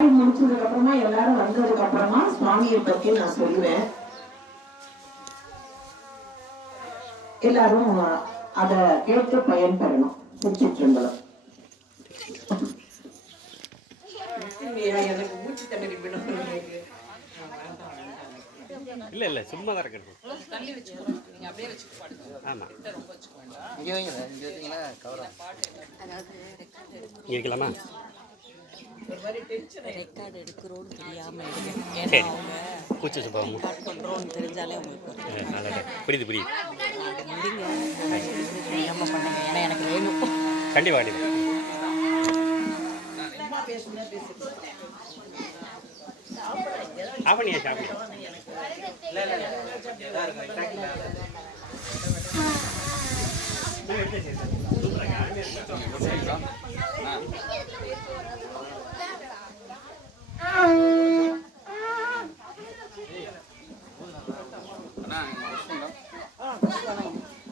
முடிச்சதுக்கு அப்புறமா எல்லாரும் வந்ததுக்கு அப்புறமா சுவாமியை பத்தி நான் சொல்லுவேன். எல்லாரும் அத கேட்டு பயன்பெறணும். திருச்சிற்றம்பலம். எனக்கு மூச்சு தண்ணி இல்ல இல்ல சும்மா தான் இருக்கணும். தள்ளி வெச்சுக்கோங்க. நீங்க அப்படியே வெச்சுக்க பாடுங்க. ஆமா. கிட்ட ரொம்ப வெச்சுக்க வேண்டாம். இங்க வைங்க. இங்க வெச்சீங்கன்னா கவர் ஆகும். இங்க இருக்கலாமா? ஒரு மாதிரி டென்ஷன் ரெக்கார்ட் எடுக்கிறோன்னு தெரியாம ஏன்னா அவங்க கூச்சு சுபாவம். ரெக்கார்ட் பண்றோம்னு தெரிஞ்சாலே உங்களுக்கு நல்லது. புரியுது புரியுது. முடிங்க தெரியாம பண்ணுங்க. ஏன்னா எனக்கு வேணும். கண்டிப்பா கண்டிப்பா. சும்மா பேசுனா பேசுங்க. சாப்பிடுங்க சாப்பிடுங்க. இல்ல இல்ல இதா இருக்கு. ட்ராக்ல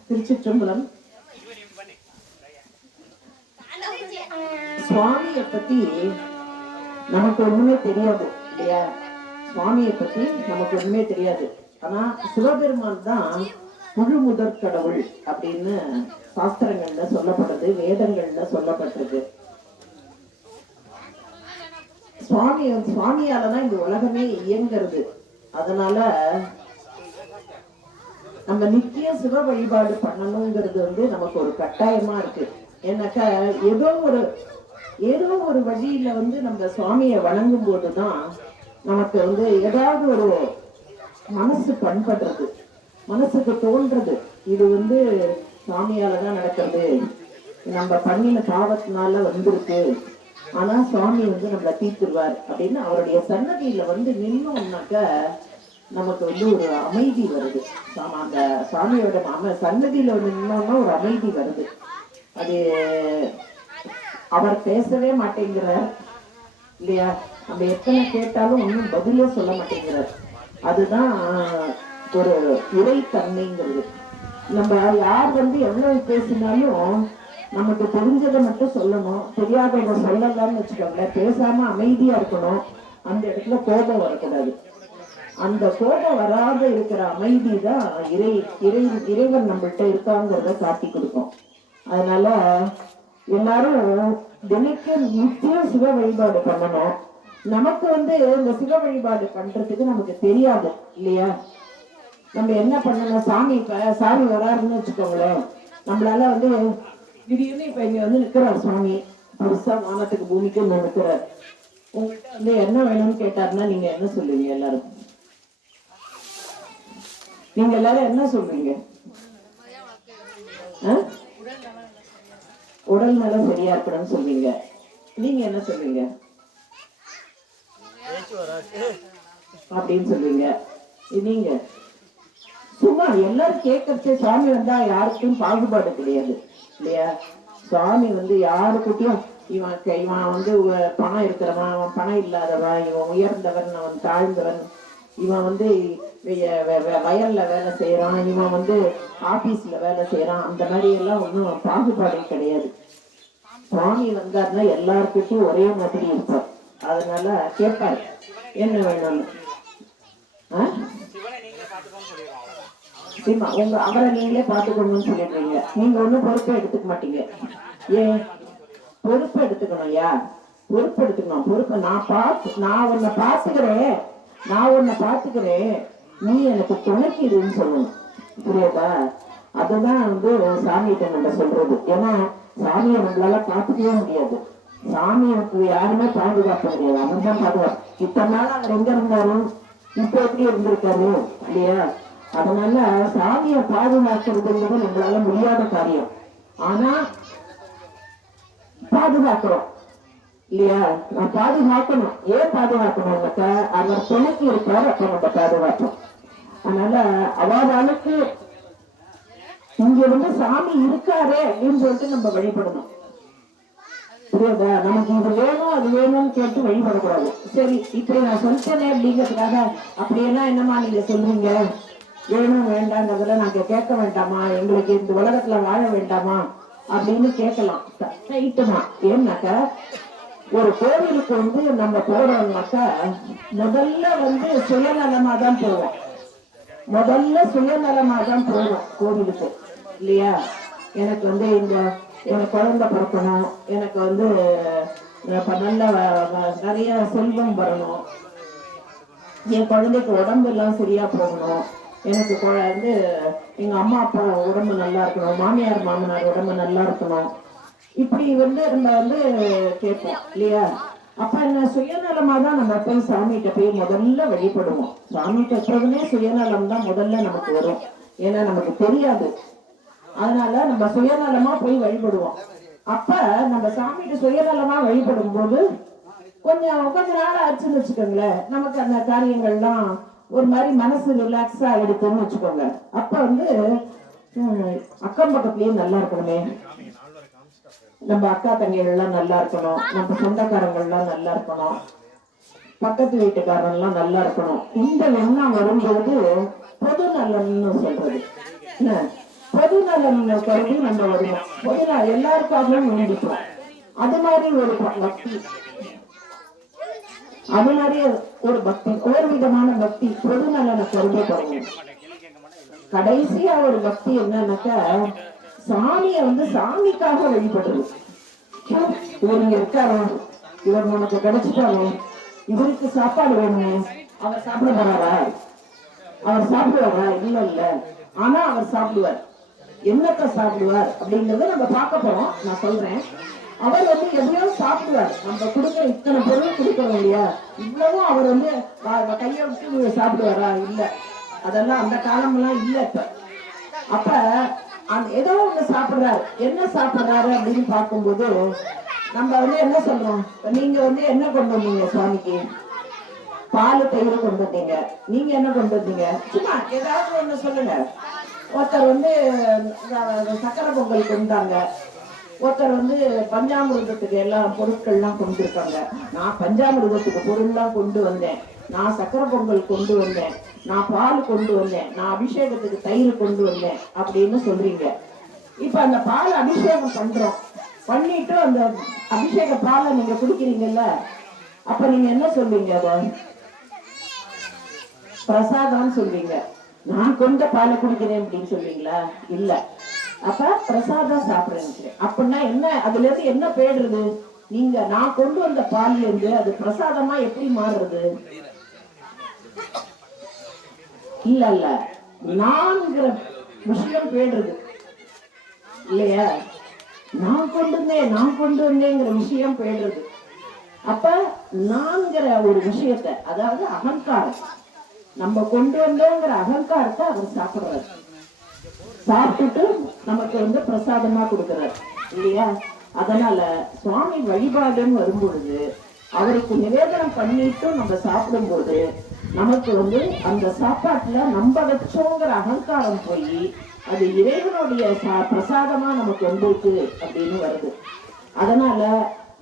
திருச்சிற்றம்பலம். சுவாமியை பத்தி நமக்கு ஒண்ணுமே தெரியாது இல்லையா? சுவாமியை பத்தி நமக்கு ஒண்ணுமே தெரியாது. ஆனா சிவபெருமான் தான் முழு முதற் கடவுள் அப்படின்னு சாஸ்திரங்கள்ல சொல்லப்படுறது, வேதங்கள்ல சொல்லப்பட்டிருக்கு. சுவாமியாலதான் இந்த உலகமே இயங்கிறது. அதனால நம்ம நித்திய சிவ வழிபாடு பண்ணணுங்கிறது நமக்கு ஒரு கட்டாயமா இருக்கு. ஏன்னாக்கா ஏதோ ஒரு வழியில நம்ம சுவாமியை வணங்கும் போதுதான் நமக்கு ஏதாவது ஒரு மனசு பண்படுறது, மனசுக்கு தோன்றது. இது சுவாமியாலதான் நடக்கிறது, நம்ம பண்ணின பாவத்தினால வந்திருக்கு, ஆனா சுவாமி நம்மளை தீர்த்துருவார் அப்படின்னு அவருடைய சன்னதியில நின்னோம்னாக்க நமக்கு ஒரு அமைதி வருது. அந்த சுவாமியோட சன்னதியில நின்னோம்னா ஒரு அமைதி வருது. அது அவர் பேசவே மாட்டேங்கிறார் இல்லையா? நம்ம எத்தனை கேட்டாலும் ஒன்றும் பதிலே சொல்ல மாட்டேங்கிறார். அதுதான் ஒரு இறைத்தன்மைங்கிறது. நம்ம யார் எவ்வளவு பேசினாலும் நமக்கு தெரிஞ்சதை மட்டும் சொல்லணும், தெரியாதவங்க சொல்லலாம்னு வச்சுக்கோங்களேன். பேசாம அமைதியா இருக்கணும். அந்த இடத்துல கோபம் வரக்கூடாது. அந்த கோபம் வராத இருக்கிற அமைதி தான் இறைவன் நம்மள்கிட்ட இருக்காங்கிறத காட்டி கொடுக்கும். அதனால எல்லாரும் தினைக்கும் நிச்சயம் சிவ வழிபாடு பண்ணணும். நமக்கு இந்த சிவ வழிபாடு பண்றதுக்கு நமக்கு தெரியாது இல்லையா? நம்ம என்ன பண்ணணும்? சாமி வராருன்னு வச்சுக்கோங்களேன். நம்மளால திடீர்னு இப்ப இங்க நிக்கிறார் சுவாமி, பெருசா வானத்துக்கு பூமிக்கு நிக்கிறார். உங்கள்கிட்ட என்ன வேணும்னு கேட்டாருன்னா நீங்க என்ன சொல்லுவீங்க? நீங்க எல்லாரும் என்ன சொல்றீங்க? உடல் நலம் சரியா இருக்கணும்னு சொல்வீங்க. நீங்க என்ன சொல்வீங்க? அப்படின்னு சொல்வீங்க. நீங்க சும்மா எல்லாரும் கேட்கறது சுவாமி வந்தா யாருக்கும் பாகுபாடு கிடையாது இல்லையா? சுவாமி யாருக்கிட்டையும் இவன் பணம் இருக்கிறவன், அவன் பணம் இல்லாதவன், இவன் உயர்ந்தவன், அவன் தாழ்ந்தவன், இவன் வயல்ல வேலை செய்யறான், இவன் ஆபீஸ்ல வேலை செய்யறான், அந்த மாதிரி எல்லாம் ஒன்றும் பாகுபாடே கிடையாது. சுவாமி வந்தாருன்னா எல்லாருக்கிட்டையும் ஒரே மாதிரி இருப்பார். அதனால கேட்பாரு என்ன வேணும்னு. அவரை நீங்களே பாத்துக்கணும்னு சொல்லிடுறீங்க. நீங்க ஒன்னும் பொறுப்பை எடுத்துக்க மாட்டீங்க. ஏன் பொறுப்பு எடுத்துக்கணும்? பொறுப்பு எடுத்துக்கணும். பொறுப்பை நான் உன்னை பாத்துக்கிறேன், நீ எனக்கு துணைக்குதுன்னு சொல்லணும். புரியுதா? அதுதான் சாமிகிட்ட நம்ம சொல்றது. ஏன்னா சாமியை நம்மளால பாத்துக்கவே முடியாது. சாமிக்கு யாருமே பாதுகாப்பு கிடையாது. அவன் தான் பாதுகாப்பு. இத்தனை நாள் அவர் எங்க இருந்தாரு, இப்ப எப்படி இருந்திருக்காரு இல்லையா? அதனால சாமியை பாதுகாக்கிறதுங்கிறது நம்மளால முடியாத காரியம். ஆனா பாதுகாக்கிறோம் இல்லையா? நான் பாதுகாக்கணும். ஏன் பாதுகாக்கணும்னாக்கா அவர் துணைக்கு இருப்பார், அப்ப நம்ம பாதுகாப்போம். அதனால அவாளுக்கு இங்க சாமி இருக்காரு அப்படின்னு சொல்லிட்டு நம்ம வழிபடணும். புரியுதா? நமக்கு இது வேணும் அது வேணும்னு கேட்டு வழிபடக்கூடாது. சரி இப்படி நான் சொல்லிட்டேனே அப்படிங்கிறதுக்காக அப்படியெல்லாம் என்னமா நீங்க சொல்றீங்க, வேணும் வேண்டாங்கிறதுல நாங்க கேட்க வேண்டாமா, எங்களுக்கு இந்த உலகத்துல வாழ வேண்டாமா அப்படின்னு கேட்கலாம். ரைட்டுமா. ஏன்னாக்கா ஒரு கோவிலுக்கு வந்து நம்ம போறோம்னாக்கா முதல்ல வந்து சுயநலமா தான் போவோம். முதல்ல சுயநலமா தான் போவோம் கோவிலுக்கு, இல்லையா? எனக்கு வந்து எனக்கு குழந்தை பிறக்கணும், எனக்கு வந்து நல்ல நிறைய செல்வம் வரணும், என் குழந்தைக்கு உடம்பு எல்லாம் சரியா போகணும், எனக்கு வந்து எங்க அம்மா அப்பா உடம்பு நல்லா இருக்கணும், மாமியார் மாமனார் உடம்பு நல்லா இருக்கணும், இப்படி வந்து நம்ம வந்து கேட்போம், இல்லையா? அப்ப என்ன சுயநலமா தான் நம்ம போய் சாமிகிட்ட போய் முதல்ல வழிபடுவோம். சாமிகிட்ட எப்போதுமே சுயநலம் தான் முதல்ல நமக்கு வரும். ஏன்னா நமக்கு தெரியாது. அதனால நம்ம சுயநலமா போய் வழிபடுவோம். அப்ப நம்ம சாமிகிட்ட சுயநலமா வழிபடும் போது கொஞ்ச நாள் ஆச்சுன்னு வச்சுக்கோங்களேன், நமக்கு அந்த காரியங்கள்லாம் ஒரு மாதிரி மனசு ரிலாக்ஸா எடுக்குன்னு வச்சுக்கோங்க. அப்ப வந்து அக்கம் பக்கத்துலயே நல்லா இருக்கணுமே, நம்ம அக்கா தங்கைகள் எல்லாம் நல்லா இருக்கணும், நம்ம சொந்தக்காரங்கள்லாம் நல்லா இருக்கணும், பக்கத்து வீட்டுக்காரங்க எல்லாம் நல்லா இருக்கணும். இந்த எண்ணம் வரும்போது பொது நலன்னு சொல்றது என்ன, பொது நலன் கருதி நம்ம வருவோம். பொது எல்லாருக்காகவும் வேண்டிப்போம். அது மாதிரி ஒரு பக்தி, அது மாதிரி ஒரு பக்தி, ஒரு விதமான பக்தி பொது நலனை கருதி பண்ணுவோம். கடைசியா ஒரு பக்தி என்னன்னாக்கா சாமிய வந்து சாமிக்காக வழிபடுறது. இவர் இங்க இருக்காரு, இவர் நமக்கு கிடைச்சிட்டாரு, இவருக்கு சாப்பாடு வேணுமே, அவர் சாப்பிட போறாரா, அவர் சாப்பிடுவாரா? இல்ல இல்ல, ஆனா அவர் சாப்பிடுவார். என்னத்த சாப்பிடுவார் அப்படிங்கறத நம்ம பார்க்க போறோம். நான் சொல்றேன், அவர் வந்து எதையோ சாப்பிடுவார். நம்ம கொடுக்குற இத்தனை பொருள் கொடுக்கறோம் இல்லையா, இவ்வளவும் அவர் வந்து கையை விட்டு சாப்பிடுவாரா? இல்ல, அதெல்லாம் அந்த காலம்லாம் இல்ல. அப்ப ஏதோ ஒண்ணு சாப்பிடுறாரு. என்ன சாப்பிடுறாரு அப்படின்னு பார்க்கும்போது நம்ம வந்து என்ன சொல்றோம், நீங்க வந்து என்ன கொண்டு வந்தீங்க சுவாமிக்கு? பால் தயிர் கொண்டு வந்தீங்க. நீங்க என்ன கொண்டு வந்தீங்க? சும்மா ஏதாவது ஒண்ணு சொல்லுங்க. ஒருத்தர் வந்து சக்கரை பொங்கல் கொண்டாங்க, ஒருத்தர் வந்து பஞ்சாமிர்தத்துக்கு எல்லாம் பொருட்கள்லாம் கொண்டு இருக்காங்க. நான் பஞ்சாமிர்தத்துக்கு பொருள்லாம் கொண்டு வந்தேன், நான் சக்கரை பொங்கல் கொண்டு வந்தேன், நான் பால் கொண்டு வந்தேன், நான் அபிஷேகத்துக்கு தயிர் கொண்டு வந்தேன் அப்படின்னு சொல்றீங்க. இப்ப அந்த பால் அபிஷேகம் பண்றோம், பண்ணிட்டு அந்த அபிஷேக பாலை நீங்க குடிக்கிறீங்கல்ல, அப்ப நீங்க என்ன சொல்வீங்க? அத பிரசாதம் சொல்வீங்க. நான் கொண்ட பாலை குடிக்கிறேன் அப்படின்னு சொல்வீங்களா? இல்ல. அப்ப பிரசாதம் சாப்பிடுறேன் அப்படின்னா என்ன, அதுல இருந்து என்ன போயிடுறது? நீங்க நான் கொண்டு வந்த பால்ல இருந்து அது பிரசாதமா எப்படி மாறுறது? இல்ல இல்ல, நான்கிற விஷயம் போயிடுறது இல்லையா? நான் கொண்டு வந்தேங்கிற விஷயம் போயிடுறது. அப்ப நான்கிற ஒரு விஷயத்த, அதாவது அகங்காரம், நம்ம கொண்டு வந்தோங்கிற அகங்காரத்தை அவர் சாப்பிடுறாரு. சாப்பிட்டுட்டு நமக்கு வந்து பிரசாதமா கொடுக்கிறார் இல்லையா? அதனால சுவாமி வழிபாடுன்னு வரும்பொழுது அவருக்கு நிவேதனம் பண்ணிட்டு நம்ம சாப்பிடும்போது நமக்கு வந்து அந்த சாப்பாட்டுல நம்ம வச்சோங்கிற அகங்காரம் போய் அது இறைவனுடைய பிரசாதமா நமக்கு வந்திருக்கு அப்படின்னு வருது. அதனால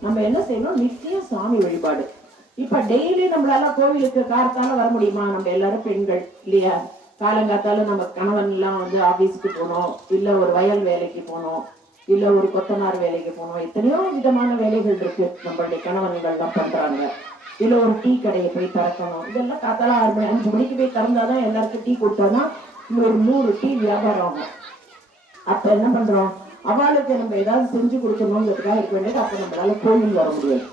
நம்ம என்ன செய்யணும், நிச்சயம் சுவாமி வழிபாடு. இப்ப டெய்லி நம்மளால கோவிலுக்கு காலத்தால வர முடியுமா? நம்ம எல்லாரும் பெண்கள் இல்லையா? காலங்காத்தால நம்ம கணவன் எல்லாம் வந்து ஆபீஸ்க்கு போனோம், இல்ல ஒரு வயல் வேலைக்கு போனோம், இல்ல ஒரு கொத்தனார் வேலைக்கு போனோம், எத்தனையோ விதமான வேலைகள் இருக்கு நம்மளுடைய கணவன்கள் எல்லாம் பண்றாங்க. இல்ல ஒரு டீ கடையை போய் திறக்கணும், இதெல்லாம் காத்தால 6 மணி 5 மணிக்கு போய் திறந்தாதான் எல்லாருக்கும் டீ கொடுத்தானா ஒரு 100 டீ வியாபாரம் ஆகும். அப்ப என்ன பண்றோம், அவளுக்கு நம்ம ஏதாவது செஞ்சு கொடுக்கணுங்கிறதுக்காக இருக்க வேண்டியது. அப்ப நம்மளால கோவில் வர முடியாது.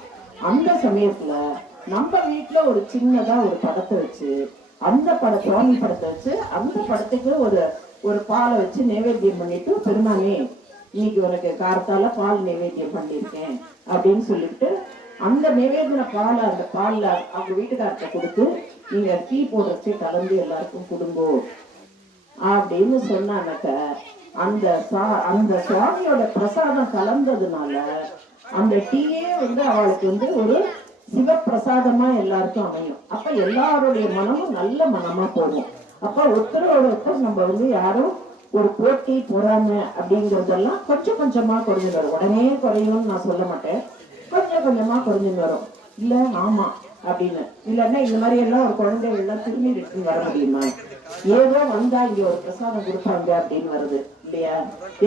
அந்த சமயத்துல நம்ம வீட்டுல ஒரு சின்னதா ஒரு படத்தை வச்சு, அந்த சுவாமி படத்தை வச்சு அந்த படத்துக்கு ஒரு பாலை வச்சு நைவேத்தியம் பண்ணிட்டு, பெருமானே இன்னைக்கு உனக்கு காரத்தால பால் நைவேத்தியம் பண்ணிருக்கேன் அப்படின்னு சொல்லிட்டு அந்த நைவேத்திய பாலை அந்த பால்ல அவங்க வீட்டுக்காரத்தை கொடுத்து, நீங்க டீ போடுறச்சு கலந்து எல்லாருக்கும் கொடுங்கோ அப்படின்னு சொன்னாக்க அந்த சுவாமியோட பிரசாதம் கலந்ததுனால அந்த டீயே வந்து அவளுக்கு வந்து ஒரு சிவப்பிரசாதமா எல்லாருக்கும் அமையும். அப்ப எல்லாருடைய மனமும் நல்ல மனமா போகும். அப்ப ஒருத்தரோட ஒருத்தர் நம்ம வந்து யாரும் ஒரு போட்டி பொறாம அப்படிங்கறதெல்லாம் கொஞ்சம் கொஞ்சமா குறைஞ்சு வரும். உடனே குறையும்னு நான் சொல்ல மாட்டேன், கொஞ்சம் கொஞ்சமா குறைஞ்சு வரும். இல்ல ஆமா அப்படின்னு இல்லன்னா இந்த மாதிரி எல்லாம் ஒரு குழந்தைகள் எல்லாம் திரும்பி ரிட்டர்ன் வர முடியுமா? ஏதோ வந்தா இங்க ஒரு பிரசாதம் கொடுப்பாங்க அப்படின்னு வருது இல்லையா?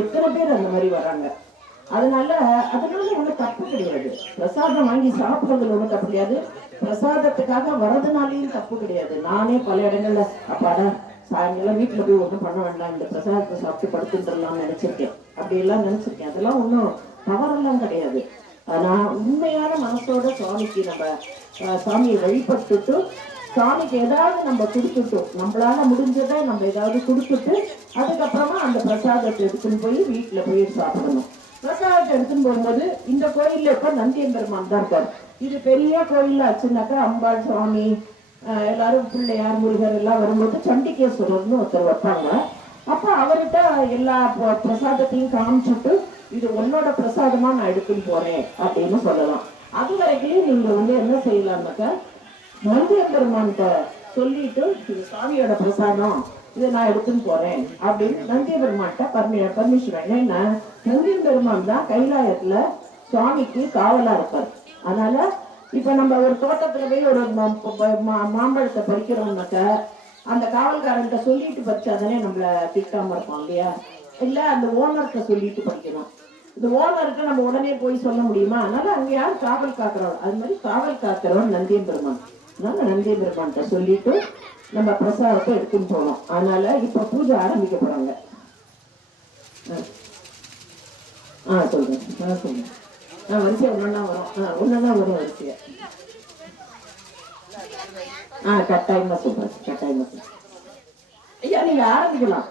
எத்தனை பேர் அந்த மாதிரி வராங்க? அதனால ஒண்ணும் தப்பு கிடையாது. பிரசாதம் வாங்கி சாப்பிடுறதுல ஒண்ணும் தப்பு கிடையாது. பிரசாதத்துக்காக வரதுனாலையும் தப்பு கிடையாது. நானே பல இடங்கள்ல அப்பாடா சாயங்காலம் வீட்டுல போய் ஒண்ணும் பண்ண வேண்டாம், இந்த பிரசாதத்தை சாப்பிட்டு படுத்துட்டுலாம்னு நினைச்சிருக்கேன். அப்படி எல்லாம் நினைச்சிருக்கேன். அதெல்லாம் ஒன்றும் தவறெல்லாம் கிடையாது. ஆனா உண்மையான மனசோட சுவாமிக்கு நம்ம சாமியை வழிபட்டுட்டு சாமிக்கு ஏதாவது நம்ம கொடுத்துட்டோம், நம்மளால முடிஞ்சதை நம்ம ஏதாவது கொடுத்துட்டு அதுக்கப்புறமா அந்த பிரசாதத்தை எடுத்துன்னு போய் வீட்டுல போய் சாப்பிடணும். பிரசாதத்தை எடுத்துன்னு போகும்போது இந்த கோயில்ல இப்ப நந்தியம்பெருமான் தான் இருக்காரு. இது பெரிய கோயில்ல ஆச்சுன்னாக்கா அம்பாள் சுவாமி எல்லாரும் பிள்ளையார் முருகர் எல்லாம் வரும்போது சண்டிகேஸ்வரர்னு ஒருத்தர் வைப்பாங்க. அப்ப அவர்கிட்ட எல்லா பிரசாதத்தையும் காமிச்சுட்டு இது உன்னோட பிரசாதமா நான் எடுத்துன்னு போறேன் அப்படின்னு சொல்லலாம். அது வரைக்கும் நீங்க என்ன செய்யலாம்னாக்கா நந்தியம்பெருமான்கிட்ட சொல்லிட்டு இது சாமியோட பிரசாதம், இதை நான் எடுத்துன்னு போறேன் அப்படின்னு நந்தியம்பெருமான்கிட்ட பர்மிஷன். ஏன்னா நந்தியம்பெருமான் தான் கைலாயத்துல சுவாமிக்கு காவலா இருப்பார். அதனால இப்ப நம்ம ஒரு தோட்டத்துல போய் ஒரு மாம்பழத்தை பறிக்கிறோம்னாக்க அந்த காவல்காரன்கிட்ட சொல்லிட்டு பறிச்சாதானே நம்மள திட்டாம இருப்போம் இல்லையா? இல்ல அந்த ஓனர்கிட்ட சொல்லிட்டு படிக்கணும். இந்த ஓனருக்கு நம்ம உடனே போய் சொல்ல முடியுமா? அதனால அங்க யார் காவல் காக்கிறோம், அது மாதிரி காவல் காக்கிறவன் நந்தியம்பெருமான். அதனால நந்தியம்பெருமான்கிட்ட சொல்லிட்டு நம்ம பிரசாதத்தை எடுத்துன்னு போனோம். அதனால இப்ப பூஜை ஆரம்பிக்க போறாங்க. சொல்றேன் சொல்றேன். வரிசையா ஒன்னா வரும், ஒன்னா வரும் வரிசையா. கட்டாயமா சொல்றேன், கட்டாயமா சொல்றேன். ஐயா நீங்க ஆரம்பிக்கலாம்,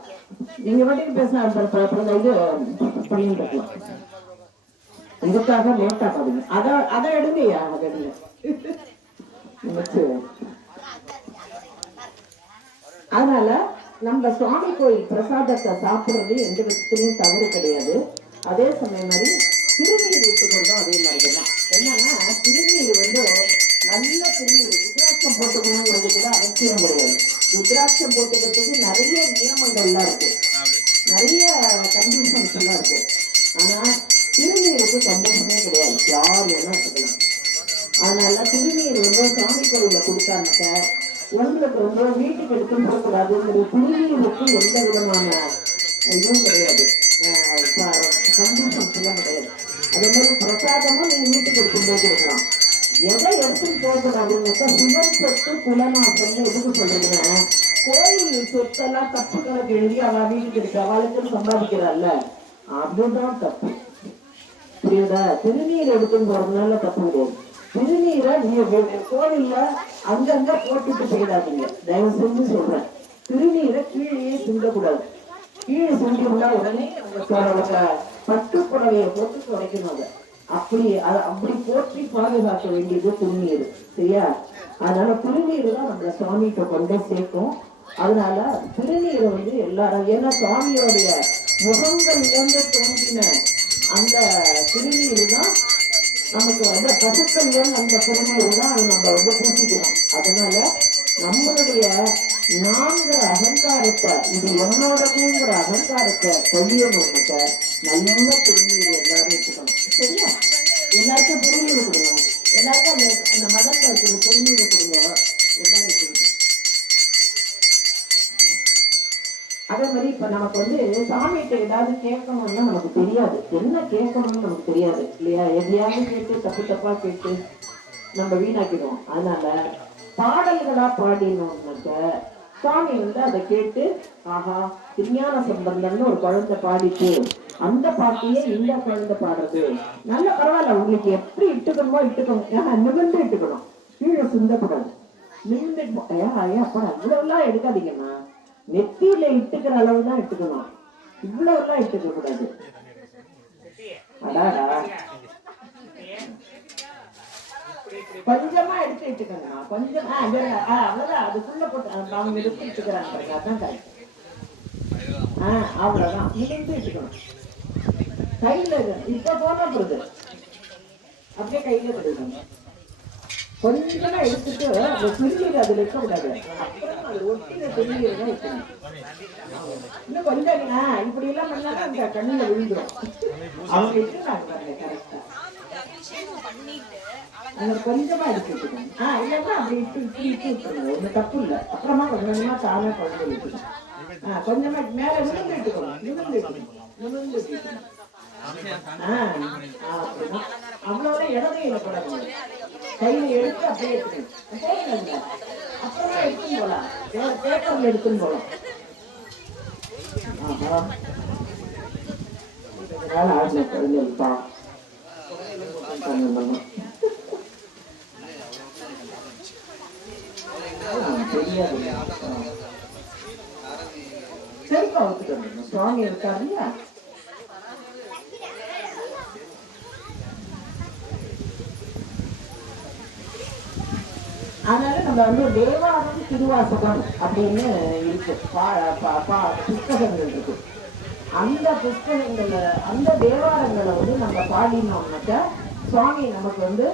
நீங்க மட்டும் பேச இது பண்ணிட்டு இருக்கலாம். இதுக்காக லேட்டா பாருங்க. அதை எடுங்கய்யா, அதை எடுங்க. அதனால நம்ம சுவாமி கோயில் பிரசாதத்தை சாப்பிடுறது எந்த விதத்திலையும் தவறு கிடையாது. அதே சமயம் மாதிரி திருநீர் விட்டுக்கொண்டோம் அதே மாதிரிதான். என்னன்னா திருநீர் நல்ல திருநீர் ருத்ராட்சம் போட்டுக்கணுங்கிறது கூட அவசியம் கிடையாது. ருத்ராட்சம் போட்டுக்கிறதுக்கு நிறைய நியமங்கள்லாம் இருக்கு, நிறைய கண்டிஷன்ஸ் எல்லாம் இருக்கு. ஆனா திருநீருக்கு கண்டிஷனே கிடையாது, யார் வேணா எடுத்துக்கலாம். அதனால திருநீர் சாமி கோயில கொடுத்தாங்க உங்களுக்கு வீட்டுக்கு எடுத்துன்னு போகக்கூடாதுங்கிறது திருநீருக்கு எந்த விதமான இதுவும் கிடையாது, கண்டிஷன்ஸ் எல்லாம் கிடையாது. அதே மாதிரி பிரசாதமும் நீங்க வீட்டுக்கு எடுத்துன்னு போய் கொடுக்கலாம். எதை எடுத்துன்னு போகக்கூடாதுன்னாக்கா சிவன் சொத்து குலநாசம்னு எதுக்கு சொல்றீங்கன்னா கோயில் சொத்தெல்லாம் தப்பு கணக்கு எழுதி அவள் வீட்டுக்கு இருக்கு அவளுக்குன்னு சம்பாதிக்கிறாள்ல, அதுதான் தப்பு. புரியுதா? திருநீர் எடுத்துன்னு போறதுனால தப்பு கிடையாது. திருநீரை நீங்க கோவில்ல அங்கங்க போட்டுட்டு போயிடாதீங்க, தயவு செஞ்சு சொல்றேன். திருநீரை கீழே சிந்தக்கூடாது. கீழே சிந்தினா உடனே பட்டு புடவையை போட்டு துடைக்கணும். அதை அப்படி போற்றி பாதுகாக்க வேண்டியது திருநீர், சரியா? அதனால திருநீர் தான் நம்மள சுவாமிகிட்ட கொண்டே சேர்க்கும். அதனால திருநீரை எல்லாரும், ஏன்னா சுவாமியோடைய முகங்கள் இருந்து தோன்றின அந்த திருநீர் தான் நமக்கு பசுக்கள் அந்த திருநீர் தான் நம்ம பூசிக்கிறோம். அதனால நம்மளுடைய நான்கு அகங்காரத்தை, இது என்னோடங்கிற அகங்காரத்தை கொள்ளியணும்னாக்க நல்ல திருநீர் எல்லாரும் எடுத்துக்கணும், சரியா? எல்லாருக்கும் திருநீர் கொடுங்க, எல்லாருக்கும் அந்த மதத்தை இருக்கிற திருநீர் கொடுங்க, எல்லாரும் எடுத்துக்கணும். அதே மாதிரி இப்ப நமக்கு சாமிகிட்ட ஏதாவது கேட்கணும்னா நமக்கு தெரியாது, என்ன கேட்கணும்னு நமக்கு தெரியாது இல்லையா? எதையாவது கேட்டு தப்பு தப்பா கேட்டு நம்ம வீணாக்கிடுவோம். அதனால பாடல்களா பாடினோம்னாக்க சுவாமி அதை கேட்டு ஆஹா திருஞான சம்பந்தம்னு ஒரு குழந்தை பாடிட்டு அந்த பாட்டியே இந்த குழந்தை பாடுறது நல்ல பரவாயில்ல, உங்களுக்கு எப்படி இட்டுக்கணுமோ இட்டுக்கணும், நிமிர்ந்து இட்டுக்கணும், கீழே சிந்தக்கூடாது. நிமிர்ந்து அப்பா இவ்வளவுலாம் எடுக்காதீங்கம்மா, நெத்தியில இட்டுக்கிற அளவுதான் இட்டுக்கணும், இவ்வளவு எல்லாம் இட்டுக்க கூடாது. அடாடா கொஞ்சமா எடுத்து இட்டுக்கணுமா, கொஞ்சம் அவ்வளவுதான், அதுக்குள்ள போட்டு அவங்க எடுத்து இட்டுக்கிறாங்க, அதான் கரெக்ட். அவ்வளவுதான், இருந்து இட்டுக்கணும். கையில இப்ப போனா போகுது, அப்படியே கையில போடுங்க. கொஞ்சமா எடுத்துட்டு அந்த திருநீர் அதுல இருக்க கூடாது, அப்புறம் அது ஒட்டின திருநீர் தான் இருக்கணும். இன்னும் கொஞ்சம் இப்படி எல்லாம் பண்ணாதான் அந்த கண்ணுல விழுந்துடும். அவங்க இட்டுறாங்க பாருங்க கரெக்டா, அங்க கொஞ்சமா எடுத்துக்கணும். இல்லைன்னா அப்படி இட்டு விட்டுருங்க, ஒன்றும் தப்பு இல்லை. அப்புறமா கொஞ்சமா தானே குழந்தை விட்டுக்கணும். கொஞ்சமா மேல விழுந்து இட்டுக்கணும், விழுந்து இட்டுக்கணும், விழுந்து இட்டுக்கணும். அவ்வளவு இடதையில கூடாது, கையில எடுத்து அப்படியே எடுத்துக்கணும். அப்புறமா எடுத்துன்னு போலாம், பேப்பர்ல எடுத்துன்னு போலாம். ஆகல குழந்தைப்பா தெரியாது. சரிப்பா ஒத்துக்கணும், சுவாமி இருக்காரு இல்லையா? அதனால நம்ம வந்து தேவாரம் திருவாசகம் அப்படின்னு இருக்கு, புஸ்தகங்கள் இருக்கு. அந்த புஸ்தகங்களை, அந்த தேவாரங்களை வந்து நம்ம பாடினோம்னாக்கா சுவாமி நமக்கு வந்து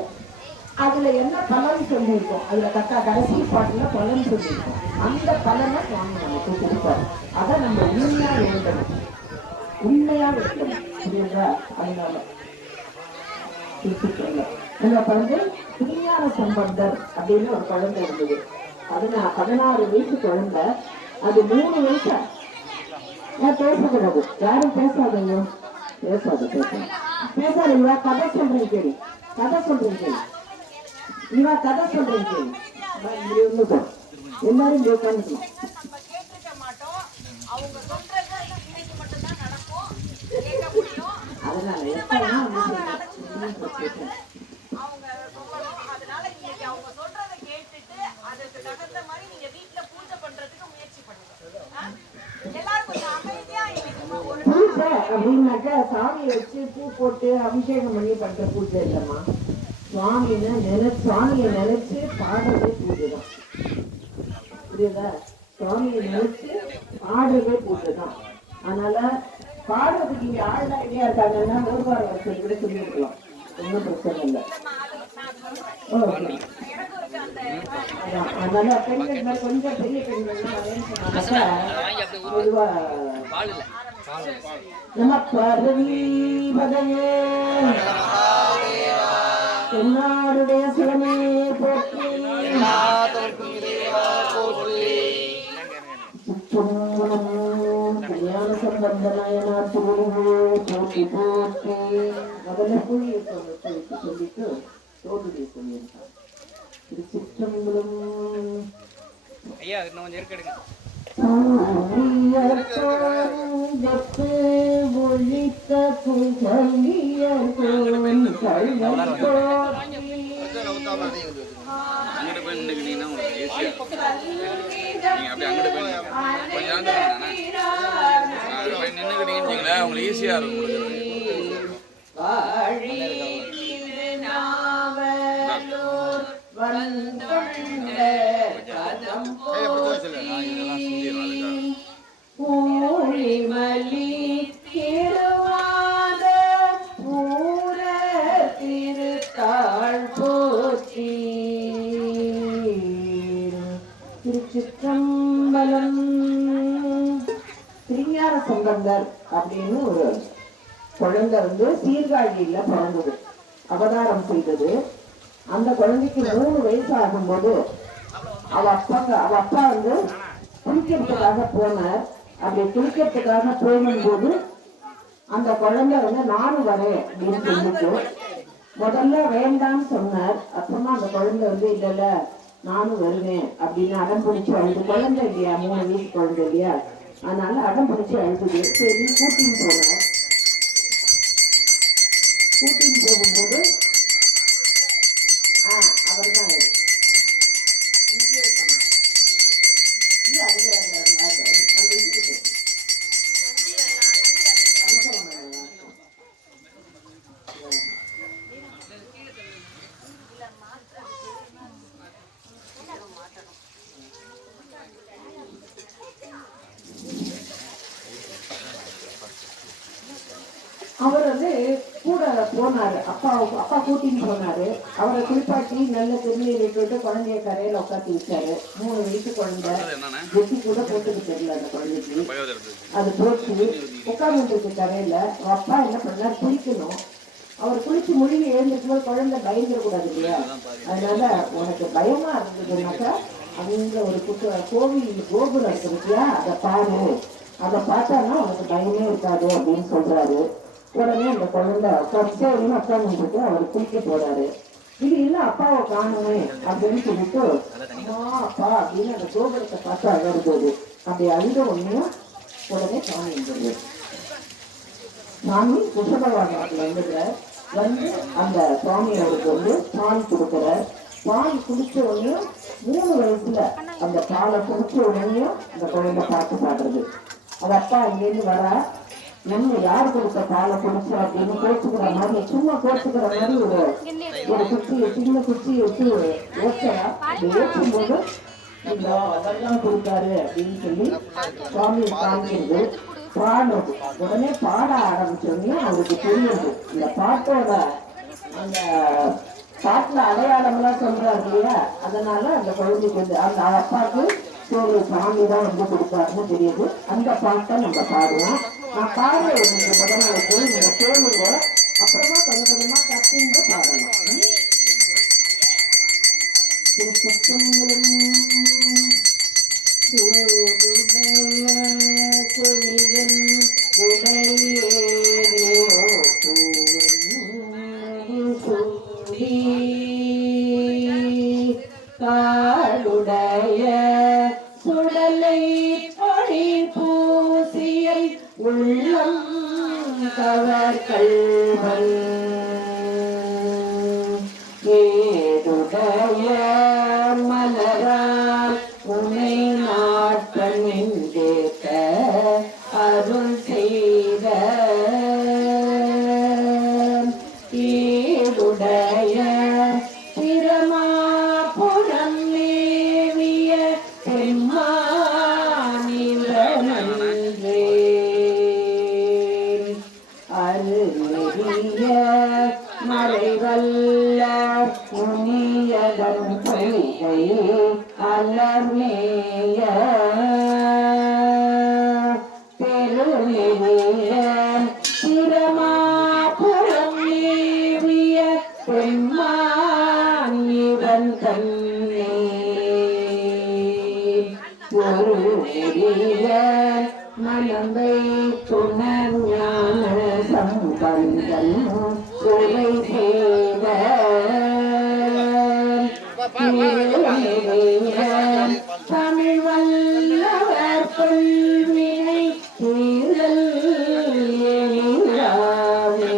அதுல என்ன பலன் சொல்லியிருக்கோம், அதுல கடைசி பாட்டுல பலன் சொல்லியிருக்கோம், அந்த பலனை சுவாமி நமக்கு கொடுப்பாரு. அதை நம்ம உண்மையா எழுதணும், உண்மையா எழுதணும், புரியுதா? அதனால நமக்கு வந்து திருஞான சம்பந்தர் அப்படின்னு ஒரு குழந்தை இருந்தது. 16 வயசு குழந்தை, அது 3 வயசா. பேசக்கூடாது, யாரும் பேசாதீங்க, பேசாதீங்க. கதை சொல்றீங்க கேள்வி, கதை சொல்றீங்க கேள்வி, இவா கதை சொல்றீங்க கேள்வி. எல்லாரும் உட்காந்துக்கலாம். அதனால பூஜை அப்படின்னாக்கா சாமியை வச்சு பூ போட்டு அபிஷேகம் பண்ணி பண்ற பூஜை இல்லம்மா. சுவாமியை நினைச்சு பாடுறதே பூஜை தான், புரியுதா? சுவாமியை நினைச்சு பாடுறதே பூஜை தான். அதனால பாடுறதுக்கு இங்க ஆள்லாம் இல்லையா இருக்காங்கன்னா ஒரு வாரம் வருஷம் கூட சொல்லியிருக்கலாம், ஒன்றும் பிரச்சனை இல்லை. அதனால பெண்கள் கொஞ்சம் பெரிய பெண்கள் பொதுவா நம பார்வதிபதையே தென்னாடுடைய சிவமே போற்றி, கல்யாண சம்பந்தனாயனார் போற்றி போற்றி. முதல்ல புள்ளியை சொல்லிட்டு தோல்வியை சொல்லியிருக்காங்க. திருச்சிற்றம்பலம். ஐயா இன்னும் கொஞ்சம் இருக்கடுங்க. அங்கிட்டு போய் நின்றுக்கிட்டீங்கன்னா உங்களுக்கு ஈஸியாக நீங்கள் அப்படியே அங்கிட்டு போய் கொஞ்சம் போய் நின்றுக்கிட்டீங்கன்னு வச்சுங்களேன், உங்களுக்கு ஈஸியாக இருக்கும். திருச்சிற்றம்பலம். திருஞான சம்பந்தர் அப்படின்னு ஒரு குழந்தை வந்து சீர்காழியில பிறந்தது, அவதாரம் செய்தது. அந்த குழந்தைக்கு 3 வயசு ஆகும்போது அவ அப்பா வந்து குளிக்கிறதுக்காக போனார். அப்படி குளிக்கிறதுக்காக போகும்போது அந்த குழந்தை வந்து நானும் வரேன் அப்படின்னு சொல்லிட்டு முதல்ல வேண்டாம்னு சொன்னார். அப்புறமா அந்த குழந்தை வந்து இல்ல நானும் வருவேன் அப்படின்னு அடம் பிடிச்சு அழுது, குழந்தை இல்லையா, 3 வயசு குழந்தை இல்லையா, அதனால அடம் பிடிச்சு அழுதுது. சரி கூட்டின்னு போனார். கூட்டின்னு போகும்போது அவர் தான் அவர் வந்து கூட போனாரு. அப்பா கூட்டின்னு போனாரு. அவரை குளிப்பாட்டி நல்ல திருநீர் விட்டு குழந்தைய கரையில உட்காந்து வச்சாரு. 3 வயசு குழந்தை, வெட்டி கூட போட்டுக்கு தெரியல அந்த குழந்தைக்கு. அது போட்டு உட்காந்துருக்கு கரையில. அப்பா என்ன பண்ணார், குளிக்கணும். அவர் குளிச்சு மொழியை எழுந்திருக்கும்போது குழந்தை பயந்துடக்கூடாது இல்லையா, அதனால உனக்கு பயமா இருந்ததுனாக்கா அங்க ஒரு கோவில் கோபுரம் இருக்கு இல்லையா, அதை பாரு, அதை பார்த்தானா உனக்கு பயமே இருக்காது அப்படின்னு சொல்றாரு. உடனே அந்த குழந்தை சரின்னு உட்காந்துட்டு அவர் குளிக்க போறாரு. இது இல்ல அப்பாவை காணுமே அப்படின்னு சொல்லிட்டு அம்மா அப்பா அப்படின்னு அந்த கோபுரத்தை பார்த்து அகருது. அப்படி அழுத ஒன்னையும் உடனே சாமி வந்துடுது. சாமி குஷபவாகனத்துல வந்து அந்த சுவாமி அவருக்கு வந்து பால் கொடுக்குறார். பால் குடிச்ச உடனேயும் 3 வயசுல அந்த பாலை குடிச்ச உடனேயும் அந்த குழந்தை பாட்டு பாடுறது. அது அப்பா அங்கேருந்து வரா, நம்ம யார் கொடுத்த பாலை குடிச்சா அப்படின்னு கோச்சுக்கிற மாதிரி, சும்மா கோச்சுக்கிற மாதிரி ஒரு குச்சியை சின்ன குச்சியை வச்சு ஓச்சரா ஓச்சும் போது இந்த அதெல்லாம் கொடுத்தாரு அப்படின்னு சொல்லி சுவாமி காமிக்கிறது பாடுறது. உடனே பாட ஆரம்பிச்சோடனே அவருக்கு தெரியுது இந்த பாட்டோட அந்த பாட்டுல அடையாளம் எல்லாம் சொல்றாரு இல்லையா. அதனால அந்த குழந்தைக்கு வந்து அந்த அப்பாவுக்கு சரி சாமி தான் வந்து கொடுத்தாருன்னு தெரியுது. அந்த பாட்டை நம்ம பாடுவோம். நான் பாடுற ஒரு முதல்களுக்கு நீங்க கேளுங்க, அப்புறமா கொஞ்சம் கொஞ்சமா கத்துங்க பாடலாம். காடுடைய சுடலை பொழி பூசியை உள்ளம் கவர் கல்வன் ஏடுடைய மலரால் உனை நாட்டன் கேட்க அருள் செய்த ஏடுடைய பிரமாபுரம் மேவிய பெம்மானிவனன்றே அருளிய மறைவல்ல முனியதன் பொய்கை அலர்மேய பெருநெறிய பிரமாபுரம் மேவிய பெம்மான் இவன் தன்னே ஒரு நெறிய மனதை துணர் ஞான சம்பந்தன் உரை செய்த தமிழ் வல்லவர் கொள்வினை கீழல் எழிலாமே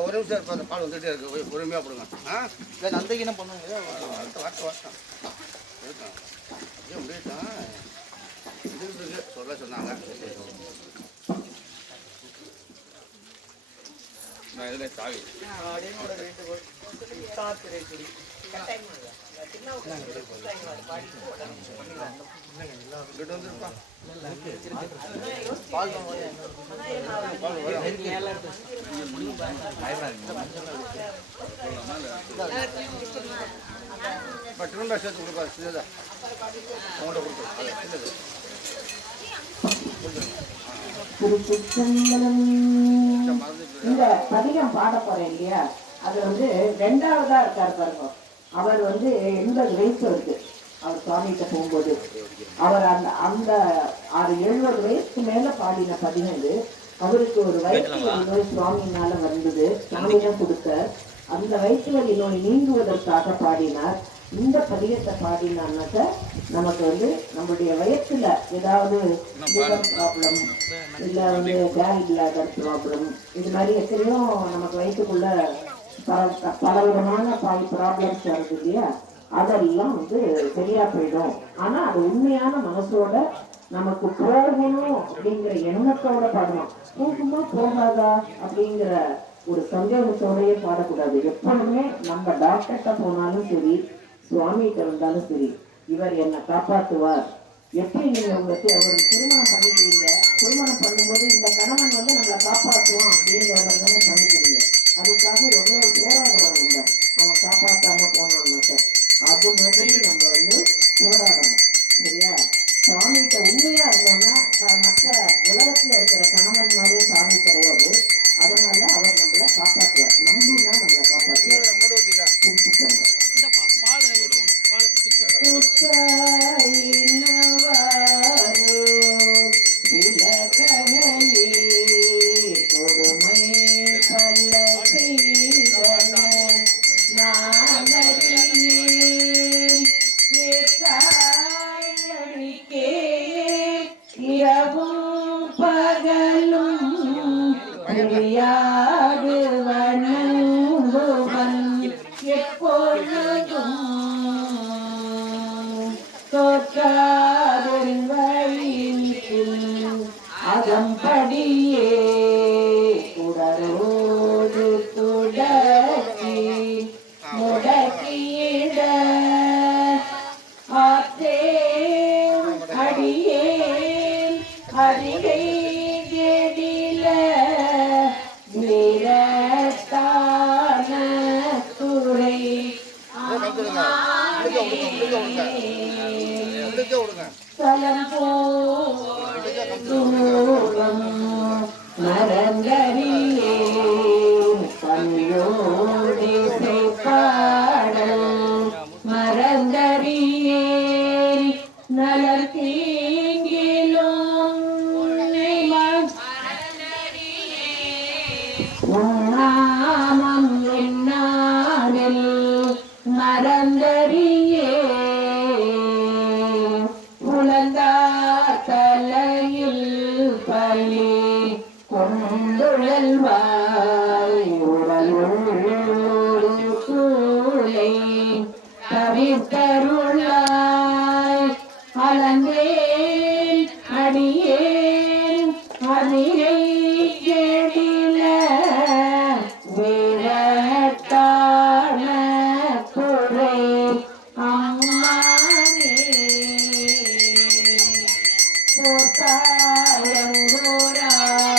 ஒரு நிமிஷம் பால் வந்துட்டே இருக்கு, பொறுமையாக போடுங்க. இல்லை நந்தைக்கு என்ன பண்ணுவாங்க? வரட்டும் ஏன் முடியட்டும் இருக்கு சொல்ல சொன்னாங்க. நான் இதில் சாவி இங்கிட்டு வந்துருப்பா பால் பட்டு சேர்த்து கொடுப்பாரு. சின்னதா அவங்கள்ட்ட கொடுப்பாரு. இந்த பதிகம் பாட போறேன் இல்லையா, அது வந்து 2வதா இருக்காரு பாருங்க. அவர் வந்து 80 வயசு இருக்கு அவர் சுவாமிகிட்ட போகும்போது. அவர் அந்த அந்த 70 வயசுக்கு மேல பாடின பதிகம் இது. அவருக்கு ஒரு வயிற்று வலி நோய் சுவாமியினால வந்தது, சாமிதான் கொடுத்தார். அந்த வயிற்று வலி நோய் நீங்குவதற்காக பாடினார். இந்த பதிகத்தை பாடினான்னாக்க நமக்கு வந்து நம்மளுடைய வயசுல ஏதாவது லிவர் ப்ராப்ளம் இல்லை வந்து கேல் பிளாடர் ப்ராப்ளம், இது மாதிரி எத்தனையோ நமக்கு வயிற்றுக்குள்ள பலவிதமான ப்ராப்ளம்ஸ் வருது இல்லையா, அதெல்லாம் வந்து சரியா போயிடும். ஆனா அது உண்மையான மனசோட நமக்கு போகணும் அப்படிங்கிற எண்ணத்தோட பாடணும். போகுமா போகாதா அப்படிங்கிற ஒரு சந்தேகத்தோடயே பாடக்கூடாது. எப்பொழுதுமே நம்ம டாக்டர்கிட்ட போனாலும் சரி, சுவாமிகிட்ட இருந்தாலும் சரி, இவர் என்னை காப்பாற்றுவார். எப்படி நீங்க உங்களுக்கு ஒரு திருமணம் பண்ணிக்கிறீங்க, திருமணம் பண்ணும்போது இந்த கணவன் வந்து நம்மளை காப்பாற்றுவான் அப்படிங்கிற மாதிரி தானே பண்ணிக்கிறீங்க. அதுக்காக எவ்வளவு போராடுறோம் நம்ம, அவன் காப்பாற்றாம போனான்னாக்க. அது மாதிரி நம்ம வந்து போராடணும். சரியா? சுவாமிகிட்ட உண்மையா இருந்தோம்னா மற்ற உலகத்துல இருக்கிற கணவன் மாதிரியே சாமி கிடையாது. அதனால அவர் நம்மளை காப்பாற்றுவார். நம்பினா நம்மளை காப்பாற்றுவார். மூட ஊத்திக்கா. புரிஞ்சுக்கோங்க. இந்தப்பா பால் பால் அகம்படியே உடலோடு துடக்கி முடக்கியிட ஆத்தேன் அடியேன் அடிகை கெடில வீரத்தான துறை தலம் போகம் மரங்கரியே கண்ணோடி பாடல் மரங்கரியே நலர் தீங்கிலும் உண்ணாமம் என்னாரில் மரங்கரியே உலந்தார் தலையில் பள்ளி கொண்டுழல்வாய் உடலோடு சூளை தவிர்த்தருளாய் அலந்தேன் அடியேன் அதிரை கெடில வீரத்தான துறை அம்மானே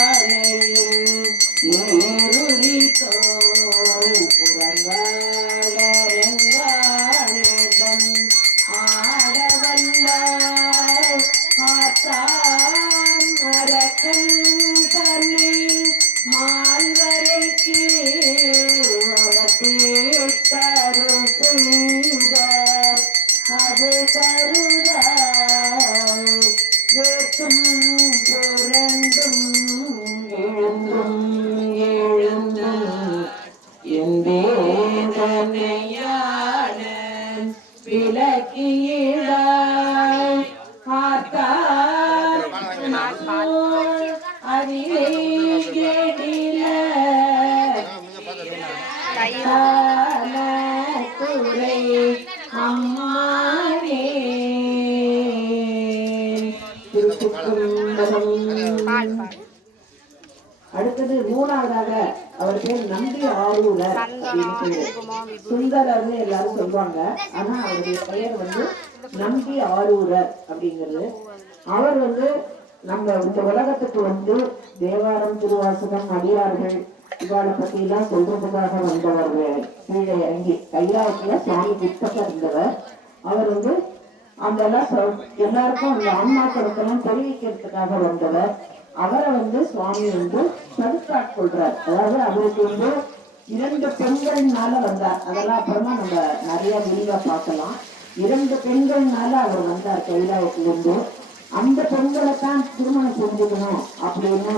போத்தாயங்கோராலையில் ஏறுரித்தோள் புறங்காடரங்கானடம் ஆடவல்லாய் ஆத்தான் அரக்கன் தன்னை மால்வரைக்கு வளர்த்தேத்தரு செய்த அது கருதாய் வேட்டும் புரண்டும் எழுந்தும் எழுந்தும் எந்தேதனையான விளக்கியிடாய் ஆத்தார் அதிலே கெடில துறை அம்மானே அடுத்தது மூணாவதாக அவர் பேர் நம்பி ஆரூரர் அப்படின்னு பேரு. சுந்தரர்னு எல்லாரும் சொல்லுவாங்க. ஆனா அவருடைய பெயர் வந்து நம்பி ஆரூரர் அப்படிங்கிறது. அவர் வந்து நம்ம இந்த உலகத்துக்கு வந்து தேவாரம் திருவாசகம் அடியார்கள் இவாளை பத்தி எல்லாம் சொல்றதுக்காக வந்தவர். கீழே இறங்கி கைலாயத்துல சுவாமி கிட்டக்க இருந்தவர். அவர் வந்து அந்த எல்லாருக்கும் அந்த ஆன்மாக்களுக்கெல்லாம் தெரிவிக்கிறதுக்காக வந்தவர். அவரை வந்து சுவாமி வந்து தடுத்தாட்கொள்றார். அதாவது அவருக்கு வந்து 2 பெண்கள்னால வந்தார். அதெல்லாம் அப்புறமா நம்ம நிறைய விரிவா பார்க்கலாம். 2 பெண்கள்னால அவர் வந்தார் கைலாயத்திலிருந்து. அந்த பெண்களை தான் திருமணம் செஞ்சுக்கணும் அப்படின்னு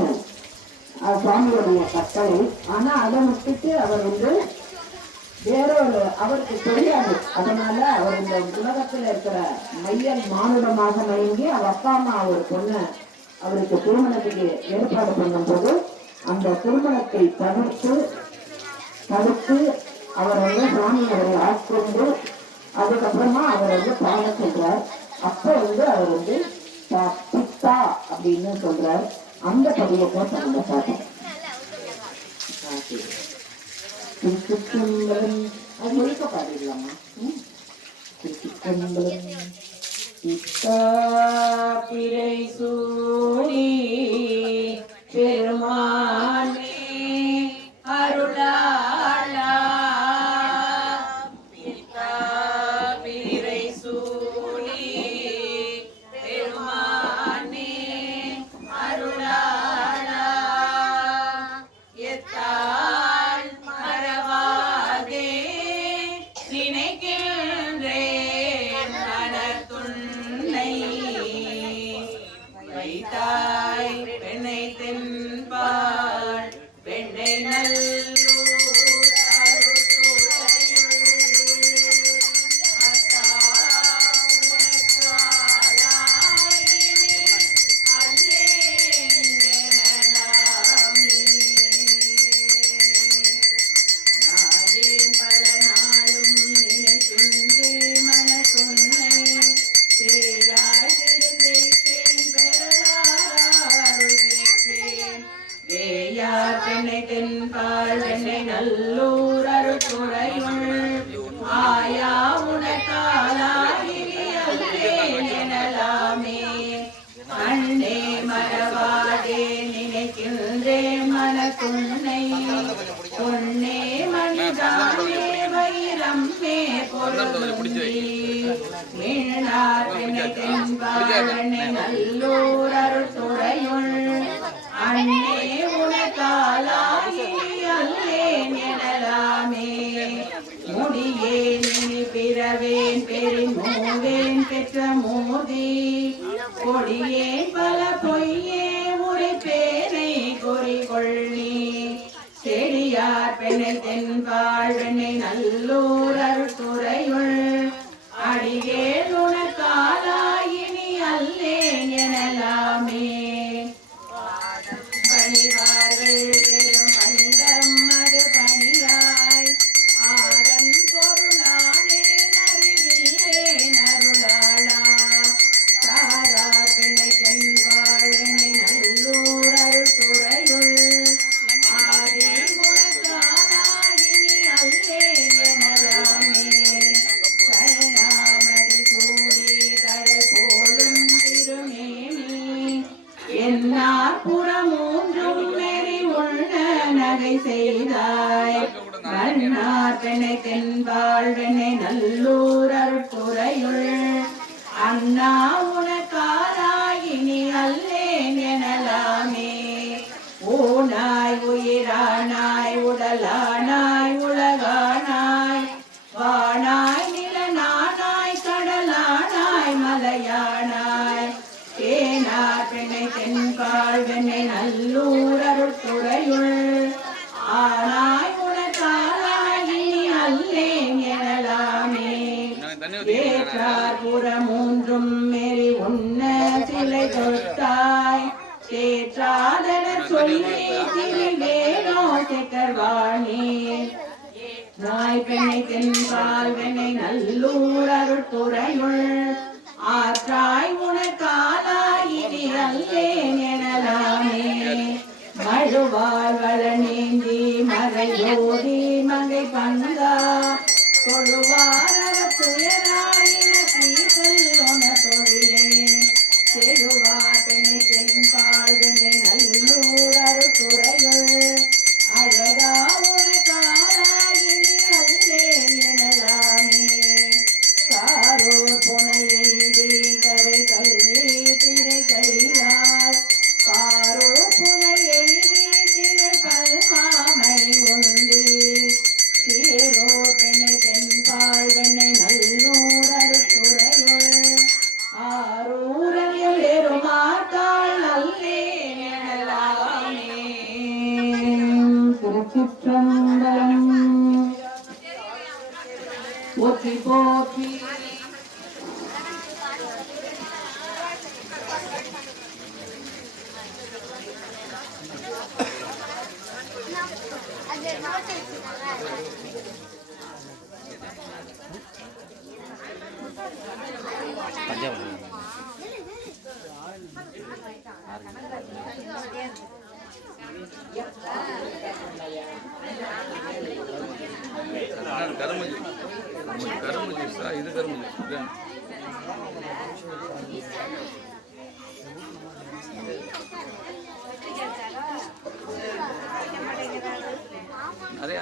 சுவாமியுடைய கட்டளை. ஆனா அதை விட்டுட்டு அவர் வந்து வேறொரு அவருக்கு தெரியாது. அதனால அவர் இந்த உலகத்துல இருக்கிற மையல் மானுடமாக மயங்கி அவர் அப்பா அம்மா ஒரு பொண்ணை அவருக்கு திருமணத்துக்கு ஏற்பாடு பண்ணும் போது அந்த திருமணத்தை தடுத்து அவர் வந்து சுவாமி அவரை ஆட்கொண்டு அதுக்கப்புறமா அவர் வந்து பாட சொல்றார். அப்ப வந்து அவர் வந்து பித்தா அப்படின்னு சொல்றார். அந்த பதியத்தை நம்ம பார்த்தோம். அது முழுக்க பாடிடலாமா? பிறை சூடி பெருமானே அருளாளா பிறை சூடி பெருமானே அருளாளா எத்தாய் துணை பொன்னே மணிதானே வைரம்மே பொருந்தி வீணார் பிணை தென்பாழனை நல்லூர் அருள்துறையுள் அன்னே உனக்காலாகி அல்லேன் எனலாமே முடியேன் இனி பிறவேன் பெருமூவேன் பெற்ற மோதி கொடியேன் பல பொய்யே உரைப்பேனை குறிகொள்ளி செடியார் பெண்ணை தென்பாள் வெண்ணை நல்லூர் அருள்துறையுள் அடியேன் உனக்காலாயினி அல்லேன் எனலாமே பணிவார்கள் பெரும் பண்டம் அது பணியாய் ஆதன் பொருளானே அறிவில்லேன் அருளாளா சாரார் பெண்ணை தென்பாள் என்னை நல்லூர் அருள்துறையுள் ஆதி குணத்தாராயினி அல்லேன் எனலாமே கருணாமதி சூடி தழல் போலும் திருமேனி என்னார் புறமூன்றும் மெறி உள்ள நகை செய்தாய் மன்னார் பெண்ணை தென்பாள் வெண்ணை நல்லூர் அருள்துறையுள் அண்ணா உனக்காராயினி அல்லேன் எனலாமே ஊனாய் உயிரானாய் உடலானாய் உலகானாய் வானாய் நிலனானாய் கடலானாய் மலையானாய் தேனார் பெண்ணை தென்பாள் வெண்ணை நல்லூர் அருள்துறையுள் ஆனாய் உனக்காராயினி அல்லேன் எனலாமே ஏற்றார் புறமூன்றும் மெறி உன்ன சிலை தொட்டாய் தேற்றாதன சொல்லி திரிவேனோ செக்கர்வாணி நாய் பெண்ணை தென்பால் வெண்ணை நல்லூர் அருள்துறையுள் ஆற்றாய் உனக்காலாயினி அல்லேன் எனலாமே மழுவாள் வளநீந்தி மறையோதி மங்கை பங்கா தொழுவார் அவர் துயராயின தீசல் உன தொழிலே செழுவார் பெண்ணை தென்பால் வெண்ணை நல்லூர் அருள்துறையுள் அழகா உனக்காலாயினி அல்லேன் எனலாமே காரோர் புனலெய்தி கரை கல்வி திரை கையார் பாரோர் புகழெய்தி திகழ் பல்மாமை உந்தி சீரோர் பெண்ணை தென்பால் வெண்ணை நல்லூர் அருள்துறையுள் ஆரூரனில் எருமாத்தாள் அல்லேன் எனலாமே திருச்சிற்றம்பலம் போற்றி போற்றி பஞ்சாப் கரும்பு ஜூஸா இது கரும்பு ஜூஸ் நிறைய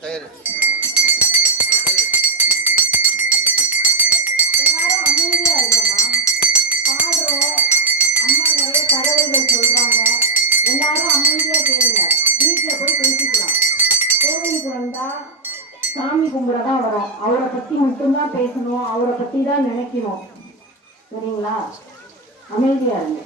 தயிர் எல்லாரும் அமைதியா இருக்கமா பாடுறோம். அம்மா நிறைய தகவல்கள் சொல்றாங்க. எல்லாரும் அமைதியா கேளுங்க. வீட்டுல போய் பேசிக்கலாம். கோவிலுக்கு வந்தா சாமி கும்பிடதான் வரோம். அவரை பத்தி மட்டும்தான் பேசணும். அவரை பத்தி தான் நினைக்கணும். சரிங்களா? அமைதியா இருங்க.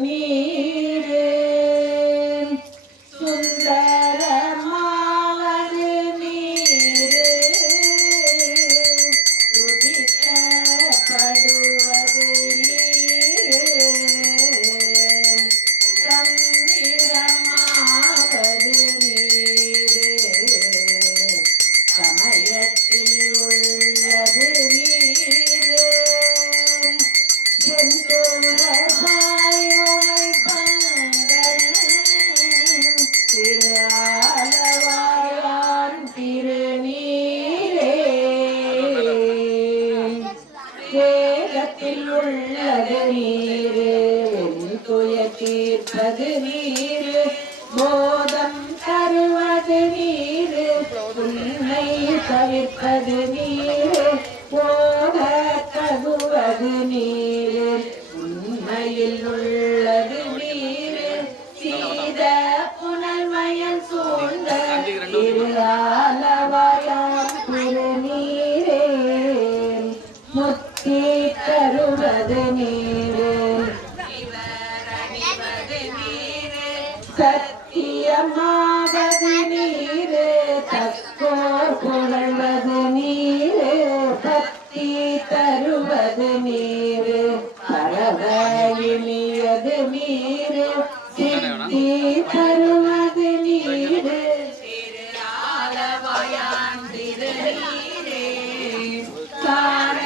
நீரு சுந்தரமாவது நீரு துதிக்கப்படுவது நீரு சந்திரமாவது நீரு சமயத்தில் உள்ளது நீரு செந்தூரமாயோமை பங்கன் திரு ஆலவாயான் திருநீரே வேதத்தில் உள்ளது நீரு துயர் தீர்ப்பது நீரு போதம் தருவது நீரு உன்னை தவிர்ப்பது நீரு போக தகுவது நீரு உண்மையில் உள்ளது நீரு சீத புனல்மயல் சூழ்ந்த திரு ஆலவாயான் திருநீரே முத்தி தருவது நீரு சத்தியமாவது நீரு தக்கோர் புகழ்வது நீரு பக்தி தருவது நீரு பரவயிலியது நீரு சித்தி தருவது நீரு திரு ஆலவாயான் திருநீரே காண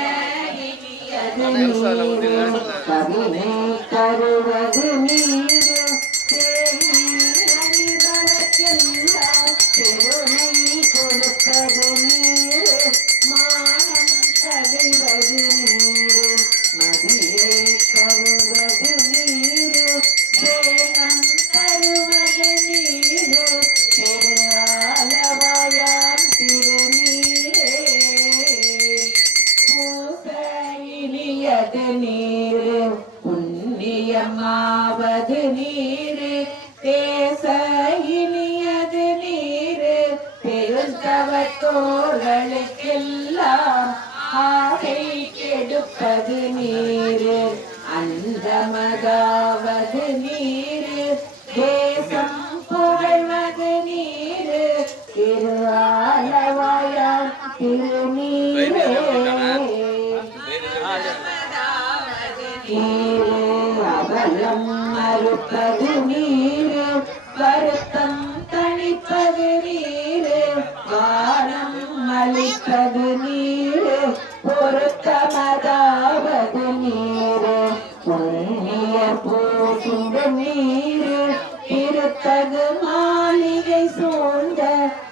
இனியது நீரு கவினை தருவது நீரு பெருமை கொடுப்பது நீரு மானம் தருவது நீரு மதியை தருவது நீரு தேனம் தருவது நீரு திரு ஆலவாயான் திருநீரே பூசையிலியது நீரு புண்ணியமாவது நீரு தேச இனியது நீரு பெருந்தவத்தோர்களுக்கெல்லாம் ஆசை கெடுப்பது நீரு அந்தமதாவது நீரு தேசம் புகழ்வது நீரு திரு ஆலவாயான் திருநீரே நீரு அவலம் மறுப்பது நீரு வருத்தம் தணிப்பது நீரு வாரம் அளிப்பது நீரு பொருத்தமதாவது நீரு புண்ணிய பூசுந்த நீரு இருத்தகு மாளிகை சூழ்ந்த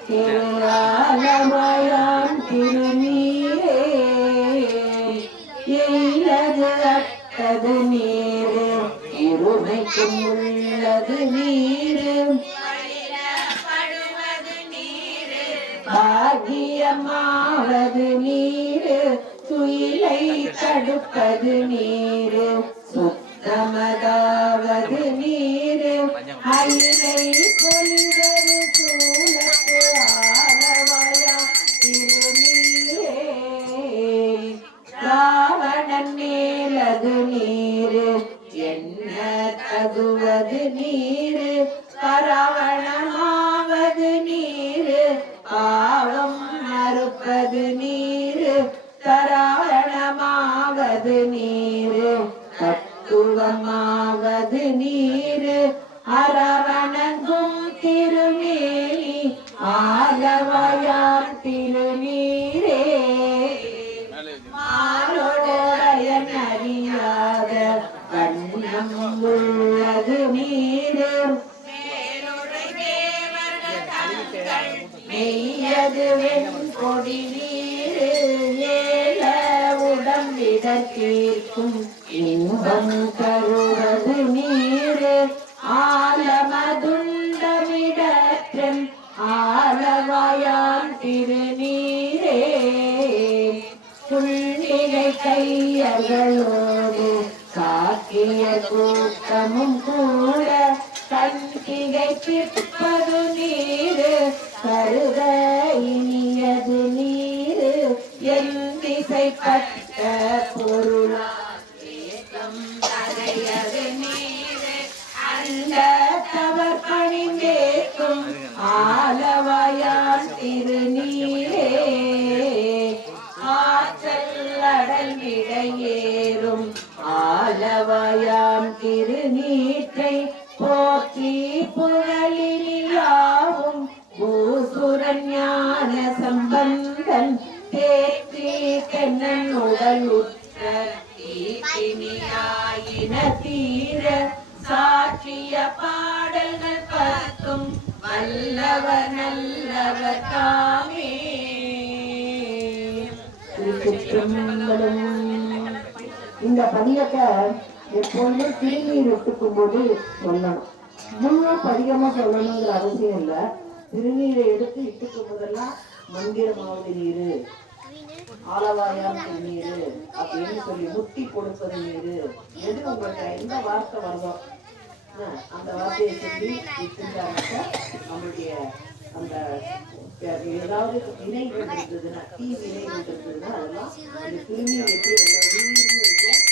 திரு ஆலவாயான் திருநீரே எய்லது அட்டது நீரு இருமைக்கும் உள்ளது நீரு பாகியமாவது நீரு துயிலை தடுப்பது நீரு சுத்தமதாவது நீரு அயிலை பொலிவரு சூழத்து ஆலவாயா திருநீரே ராவணன் மேலது நீரு என்ன தகுவது நீரு பரவணமாவது நீரு பாவம் மறுப்பது நீரு தராவணமாவது நீரு தத்துவமாவது நீரு அரவணங்கும் திருமேனி ஆலவாயான் திருநீரே மாலோடையன் அறியாத கண்ணம் உள்ளது நீரு மெய்யது வெண்கொடி நீரு ஏல உடம்பிடர் தீர்க்கும் இன்பம் தருவது நீரு ஆலமதுண்டமிடற்றன் ஆலவாயான் திருநீரே புள்ளிகை கையர்களோடு காக்கிய கூட்டமும் கூட கண்கிகை பிற்பது நீரு கருத இனியது நீரு என் திசைப்பட்ட பொருளா தரையது நீர் அளவாயாம் திருநீற்றை போற்றி புகழினியாவும் பூசுரன் ஞான சம்பந்தன் தேற்றி தென்னன் உடல் உற்ற தீட்டினியாயின தீர சாட்சிய பாடல்கள் பத்தும் வல்லவர் நல்லவர் தாமே. திருச்சிற்றம்பலம். இந்த பதியத்தை எப்பொழுதும் திருநீர் ஒட்டுக்கும் போது சொல்லணும். முழு பதிகமா சொல்லணுங்கிற அவசியம் இல்லை. திருநீரை எடுத்து இட்டுக்கும் போதெல்லாம் மந்திரமாவது நீரு, ஆலவாயாம் திருநீரு அப்படின்னு சொல்லி முட்டி கொடுப்பது நீரு, எது உங்களுக்கு எந்த வார்த்தை வருதோ அந்த வார்த்தையை சொல்லி இட்டுட்டாங்க. நம்மளுடைய அந்த ஏதாவது வினைகள் இருந்ததுன்னா, தீ வினைகள் இருந்ததுன்னா அதெல்லாம் இந்த திருநீர் எப்படி இருக்கும்.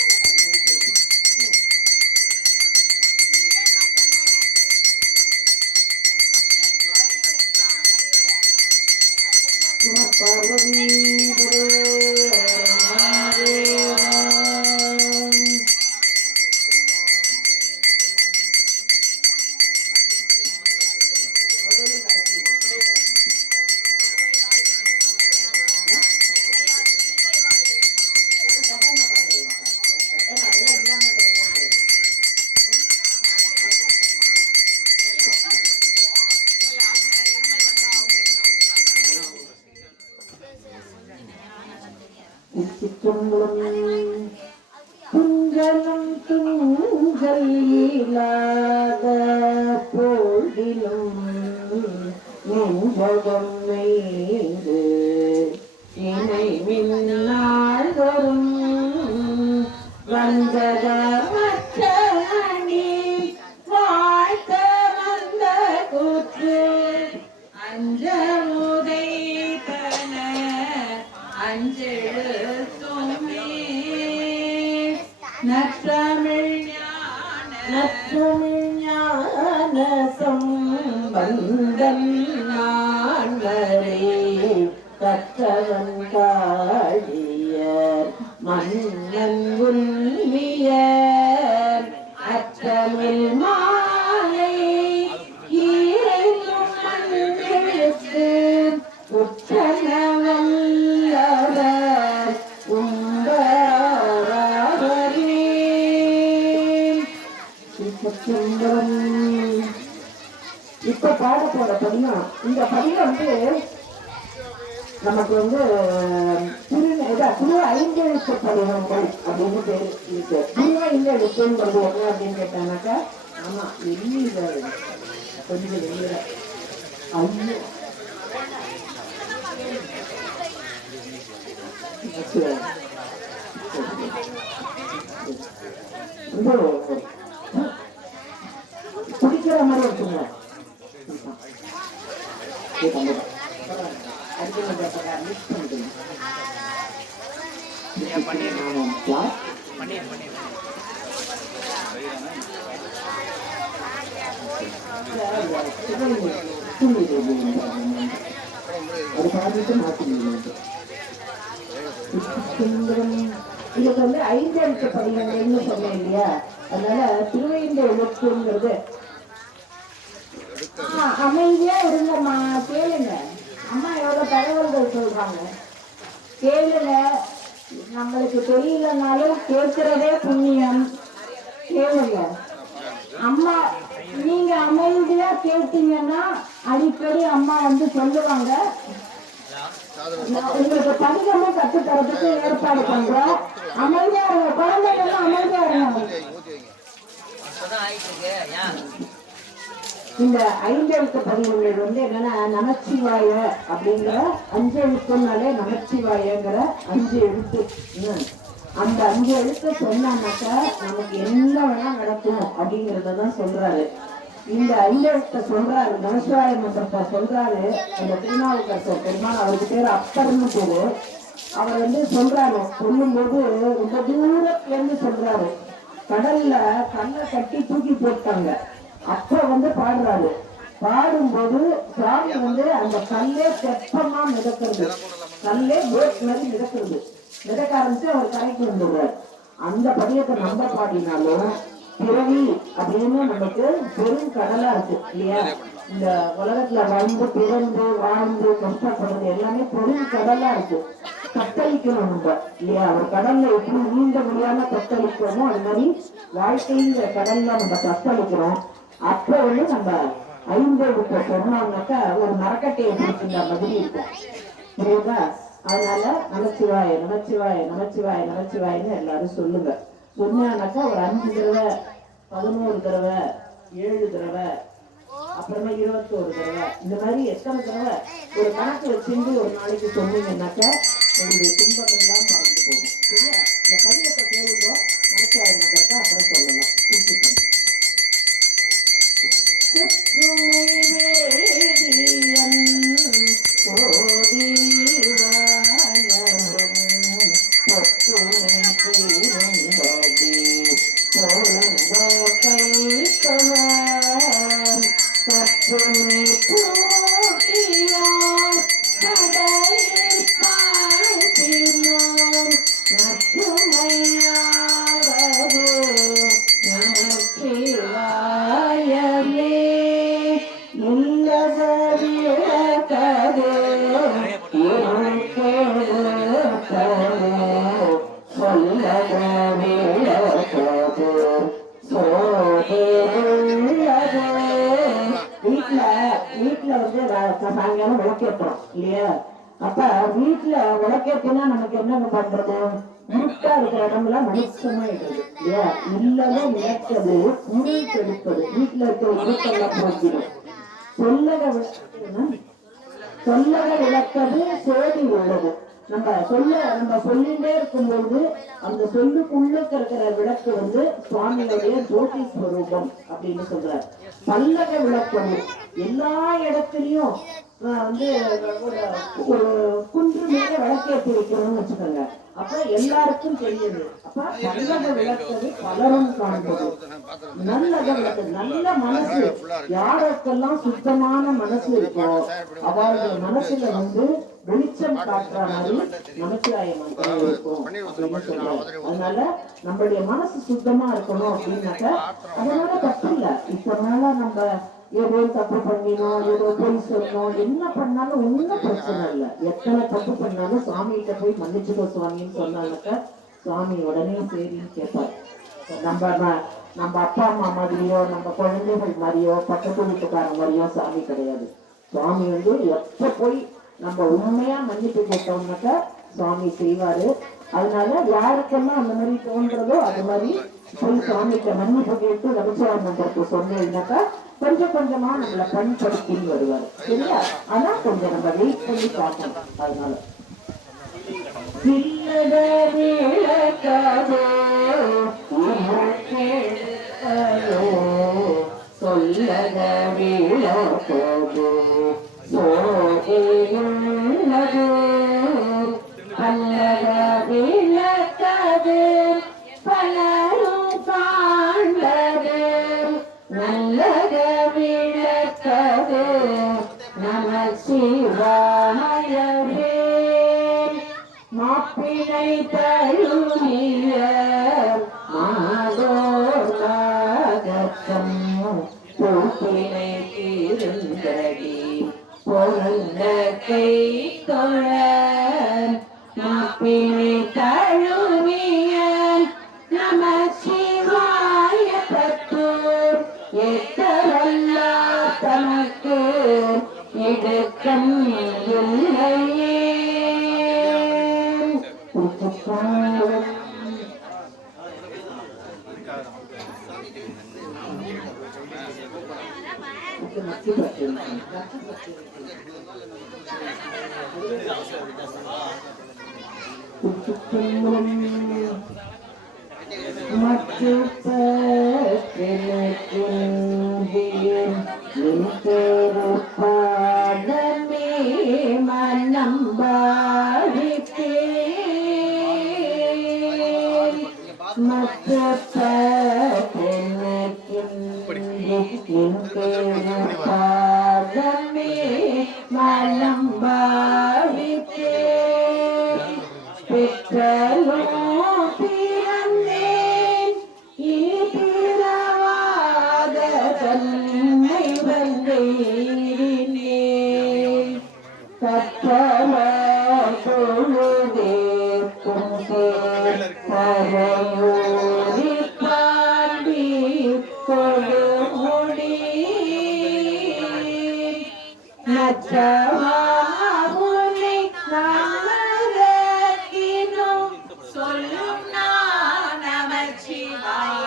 துஞ்சலும் துஞ்சல் இல்லாத போதிலும் நெஞ்சகம் வைந்து இணை மின்னாள் வரும் வந்ததமற்ற அணி வாழ்த்த வந்த கூற்று அஞ்சமுதை தன அஞ்செழுத்துமே நற்றமிழ் ஞான சம்பந்தன் நான்மறை கற்றவன் காழியர் மன்னன் உள்விய அற்றமிழ் மாலை ஈரையும் மண்ணெழுத்து உற்றனவல்லவர் உம்பரே. இப்ப பாட போற பதியம், இந்த பதியம் நமக்கு திரு ஐந்தெழுத்து பதிகங்கள் அப்படின்னு பேரு இருக்கு. திரு ஐந்தெழுத்துன்றது என்ன அப்படின்னு கேட்டானாக்கா, ஆமா வெளியில கொஞ்சம் வெளியில ஐயோ குடிக்கிற மாதிரி இருக்குங்க. அது பார்த்துட்டு மாற்றிடுங்க. இதுக்கு ஐந்தெழுத்து பதிகங்கள்னு சொன்னேன் இல்லையா, அதனால திருவைந்த எழுத்துங்கிறது அமைதியா இருங்கம்மா, கேளுங்க. அம்மா எவ்வளவு தகவல்கள் சொல்றாங்க கேளுங்க. நம்மளுக்கு தெரியலனாலும் கேட்கிறதே புண்ணியம். கேளுங்க அம்மா, நீங்க அமைதியா கேட்டீங்கன்னா அடிக்கடி அம்மா சொல்லுவாங்க. உங்களுக்கு பதிகமும் கத்து தரத்துக்கு ஏற்பாடு பண்றோம். அமைதியா இருங்க, குழந்தைகளும் அமைதியா இருங்க. இந்த ஐந்தெழுத்து பதிவுகள் என்னன்னா, நமச்சிவாய அப்படிங்கிற 5 எழுத்துனாலே நமச்சிவாயங்கிற 5 எழுத்து. அந்த 5 எழுத்து சொன்னாக்கா நமக்கு என்ன வேணா நடக்கும் அப்படிங்கறதான் சொல்றாரு. இந்த 5 எழுத்தை சொல்றாரு, நமசிவாய மந்திரத்தை சொல்றாரு. அந்த திருநாவுக்கரசர் பெருமாள், அவருக்கு பேரு அப்பர்னு பேரு. அவர் சொல்றாரு, சொல்லும்போது ரொம்ப தூரத்துல இருந்து சொல்றாரு. கடல்ல கல்லை கட்டி தூக்கி போட்டாங்க. அப்ப பாடுறாரு. பாடும்போது சுவாமி அந்த கல்லே தெப்பமா மிதக்கிறது, கல்லே போட் மாதிரி மிதக்கிறது. மிதக்க ஆரம்பிச்சு அவர் கரைக்கு வந்துடுறாரு. அந்த பதியத்தை நம்ம பாடினாலும் பிறவி அப்படின்னு நமக்கு பெரும் கடலா இருக்கு இல்லையா? இந்த உலகத்துல பிறந்து வாழ்ந்து கஷ்டப்படுறது எல்லாமே பெரும் கடலா இருக்கு. தத்தளிக்கணும் நம்ம இல்லையா? ஒரு கடல்ல எப்படி நீந்த முடியாம தத்தளிக்கிறோமோ அது மாதிரி வாழ்க்கைங்கிற கடல்ல நம்ம தத்தளிக்கிறோம். அப்ப நம்ம 50 சொன்னாங்கன்னாக்கா ஒரு மரக்கட்டையை பிடிச்சிருந்த மாதிரி இருக்கும், புரியுதா? அதனால நமச்சிவாய நமச்சிவாய நமச்சிவாய நமச்சிவாயன்னு எல்லாரும் சொல்லுங்க. சொன்னானாக்கா ஒரு 5 தடவை 11 தடவை 7 தடவை அப்புறமா 21 தடவை இந்த மாதிரி எத்தனை தடவை ஒரு கணக்கு வச்சிருந்து ஒரு நாளைக்கு சொன்னீங்கன்னாக்கா உங்களுடைய துன்பம் எல்லாம் பறந்து போகும். சரியா? இந்த பதியத்தை கேளுங்க, நமச்சிவாய மகத்தை அப்புறம் சொல்லலாம். சாயங்காலம் விளக்கேற்றோம் இல்லையா? அப்ப வீட்டுல விளக்கேற்றினா நமக்கு என்ன பண்றது? இருட்டா இருக்கிற இடம்லாம் வெளிச்சமாயிடுது இல்லையா? இல்லவே விளக்கது உருள் கெடுப்பது, வீட்டுல இருக்கிற இருட்டெல்லாம் போக்கிடும். சொல்லக விளக்கது சோதி உள்ளது. நம்ம சொல்லிட்டே இருக்கும்போது அந்த சொல்லுக்குள்ள இருக்கிற விளக்கு சுவாமியுடைய ஜோதி ஸ்வரூபம் அப்படின்னு சொல்றார். பல்லக விளக்கது எல்லா இடத்துலயும் ஒரு குன்று மேல விளக்கேற்றி வைக்கணும்னு வச்சுக்கோங்க. அப்ப எல்லாருக்கும் தெரியுது. அப்ப பல்லக விளக்கது பலரும் காண்பது. நல்லத விளக்கது நல்ல மனசு யாருக்கெல்லாம் சுத்தமான மனசு இருக்கோ அவருடைய மனசுல வெளிச்சம் காட்டுற மாதிரி நமச்சிவாய மந்திரம் இருக்கும் அப்படின்னு சொல்றாரு. அதனால நம்மளுடைய மனசு சுத்தமா இருக்கணும் அப்படின்னாக்க அதனால தப்பு இல்லை. இப்பனால நம்ம ஏதோ தப்பு பண்ணினோம், ஏதோ போய் சொன்னோம், என்ன பண்ணாலும் ஒன்னும் பிரச்சனை இல்லை. எத்தனை தப்பு பண்ணாலும் சுவாமிகிட்ட போய் மன்னிச்சுக்கோ சுவாமின்னு சொன்னாங்கக்கா சுவாமி உடனே சரின்னு கேட்பார். நம்ம அப்பா அம்மா மாதிரியோ நம்ம குழந்தைகள் மாதிரியோ பக்கத்து வீட்டுக்காரங்க மாதிரியோ சாமி கிடையாது. சுவாமி எப்ப போய் நம்ம உண்மையா மன்னிப்பு கேட்டோம்னாக்கா சுவாமி செய்வாரு. அதனால யாருக்கெல்லாம் அந்த மாதிரி தோன்றதோ அது மாதிரி போய் சுவாமிக்கு மன்னிப்பு கேட்டு நமச்சிவாய மந்திரத்தை சொன்னீங்கன்னாக்கா கொஞ்சம் கொஞ்சமா நம்மளை பண்படுத்தின்னு வருவாரு. சரியா? ஆனா கொஞ்சம் நம்ம வெயிட் பண்ணி பார்க்கணும். அதனால சொல்லத விளக்கது சோதியுள்ளது பல்லக விளக்கது பலரும் காண்பது நல்லத விளக்கது நமச்சிவாயவே மாப்பிளை தழுவிய மாதோராகத்தம் பூப்பினை இருந்தடி பொருந்த கை தொழ மாப்பிளை தழுவிய நமச்சிவாய பத்து எத்தவல்லா தனக்கு இடுக்கம் இல்லையே. பாதமே மனம் பாடித்தே மற்ற பாதமே மனம் பாடித்தே பெற்றலோ பிறந்தே மறையோடி பாடி கொடுமுடி நச்சவாமுனை நமரகினோ சொல்லும் நமச்சிவாயவே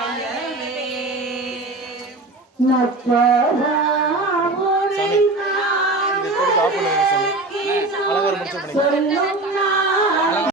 நச்சவாமுனை நமரகினோ சொல்லும்